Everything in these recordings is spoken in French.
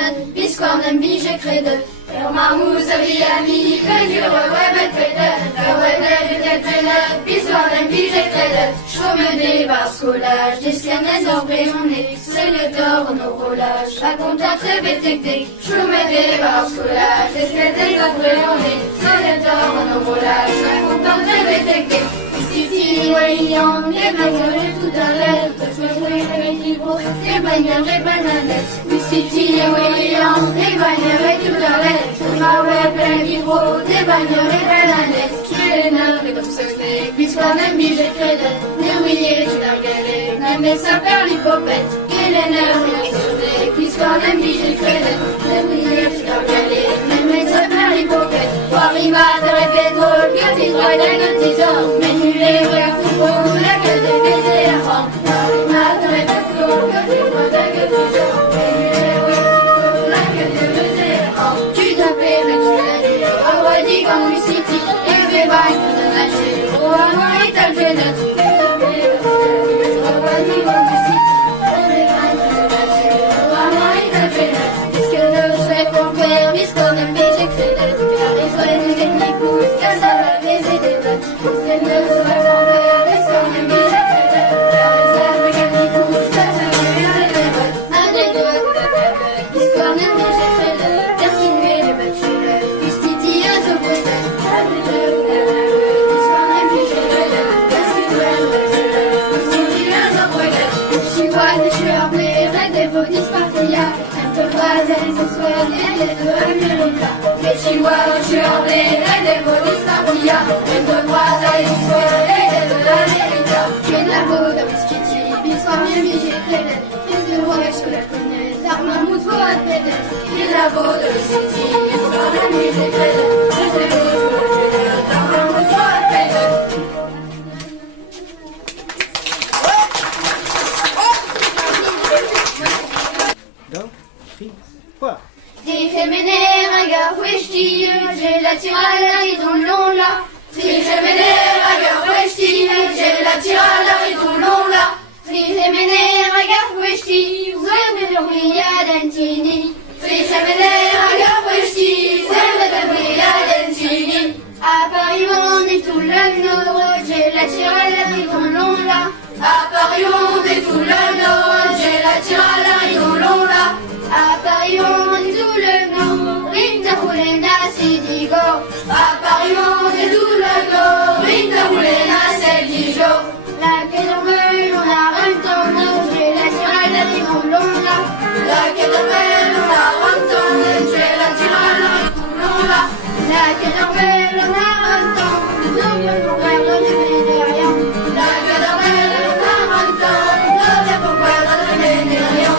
Gönnet, biz konem bije krede. Marmous avi ami, kajur webet krede. Webet gönnet, biz konem bije krede. Chomede barscolage, des scannes orbrionnées, c'est le tort nos roulages. Raconte à très bétecté, chomede barscolage, des scannes orbrionnées, c'est le tort nos roulages. Raconte à très bétecté. City, Wayne, les bagnoles tout à l'air, les bagnoles, les bananettes. City, Wayne, les bagnoles tout à l'air, ma web, les livres, les bagnoles, les bananettes. Tu es les nerfs, et comme ce n'est, puisqu'on aime bien, j'ai créé, les ouillés, tu l'as galé, n'aime les sapeurs, l'hypopète. Et les nerfs, et comme ce n'est, puisqu'on aime bien, j'ai créé, les ouillés, tu l'as galé, n'aime les sapeurs, l'hypopète. Warima, de répétrole, que tes droits, de tes ordres, mais tu les vois à football, la gueule de baiser la forme. Warima, de répétrole, que tes droits, de tes ordres, mais tu les vois à football, la gueule de baiser la forme. Tu t'appelles, mais tu l'as dit, à Wadi comme le City, et Beba, et tout un lâcher, oh, à moi, et t'as le jeunette. Tu t'appelles, à Wadi comme le City, et Beba, et tout un lâcher, oh, à moi, et t'as le jeunette. Puisque ne souhaite pour faire, puisqu'on aime bien, j'ai créé des ça va baiser des notes. C'est ne serait pas faire des sons de musique. Ça me gagne des coups, ça va baiser des notes. Un des doigts de la table, l'histoire de mes j'ai continuer le bachelor, justitieuse au poisson. Un des doigts de la table, l'histoire de mes j'ai continuer le bachelor, justitieuse au poisson. Je suis pas des choueurs blés, des beaux dispartias. Un peu pas des soirs et des deux américains. Les chihuahuas, je suis en blé, des beaux dispartias. Une de trois à une soirée, et de l'Amérique. Tu es de la beau de Whisky, bissoir, j'ai créé. Fils de roi, je la connais. L'arme à mout, faut à pédé. Tu es de la beau de Whisky, bissoir, j'ai créé. Fils de roi, je la connais. L'arme à mout, faut à pédé. Des féménères, un gars fouechi, j'ai la tire à l'arrêt dans le long là. Des féménères, un gars fouechi, j'ai la tire à l'arrêt dans le long là. Des féménères, un gars fouechi, vous avez le brillat d'Antini. Des féménères, un gars fouechi, vous avez le brillat d'Antini. À Paris, on est tout le nord, j'ai la tire à l'arrêt dans le long là. À Paris, on est tout le nord, j'ai la tire à l'arrêt dans le long là. À Paris, on est tout le nord, Rita Roulena, c'est Digo. À Paris, on est tout le nord, Rita Roulena, c'est Digo. La quête on a un temps, j'ai la tire à la rive long là. La quête on a un temps, j'ai la tire à la rive long là. La quête on a un temps, nous ne pouvons pas donner rien. La quête on a un temps, nous ne pouvons pas donner rien.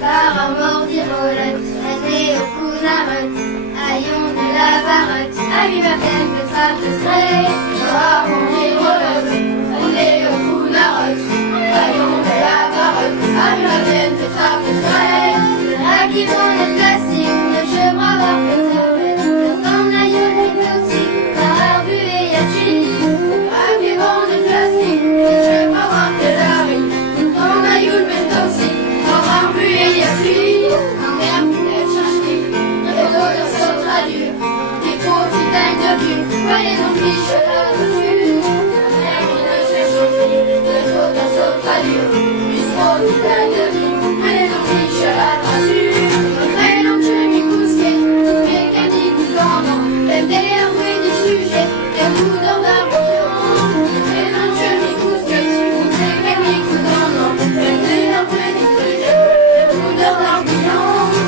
par un mordirolette, année au counarotte, haillon de la barotte, à lui ma peine de trappe de stray, par un mordirolette, année au counarotte, haillon de la barotte, à lui ma peine de trappe de stray, à qui vont le plastique, de chevre avoir préservé, le temps n'aïeul du toxique, par vu et yachine, à qui vont le plastique, de chevre avoir préservé, le temps n'aïeul du toxique, par vu et yachine, un verbe qui n'est cherché, un photo de son traduire, des profitailles de but, ouais les noms fiches là-dessus, un verbe qui ne cherche plus, des photos de son traduire, une profitaille de but, ouais les noms fiches là-dessus. Même derrière bruit du sujet, des coups d'or d'argent. Et non, je m'écoute que tu vous sais mes coups d'or. Même derrière bruit du sujet, des coups d'or d'argent. Dans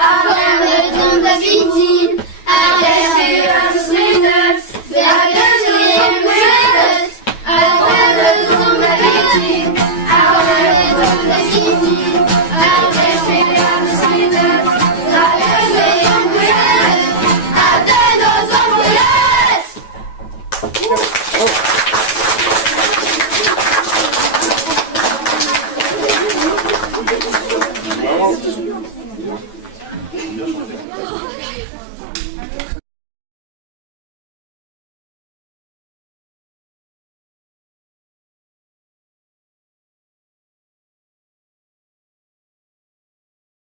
Arnhem de Vitin,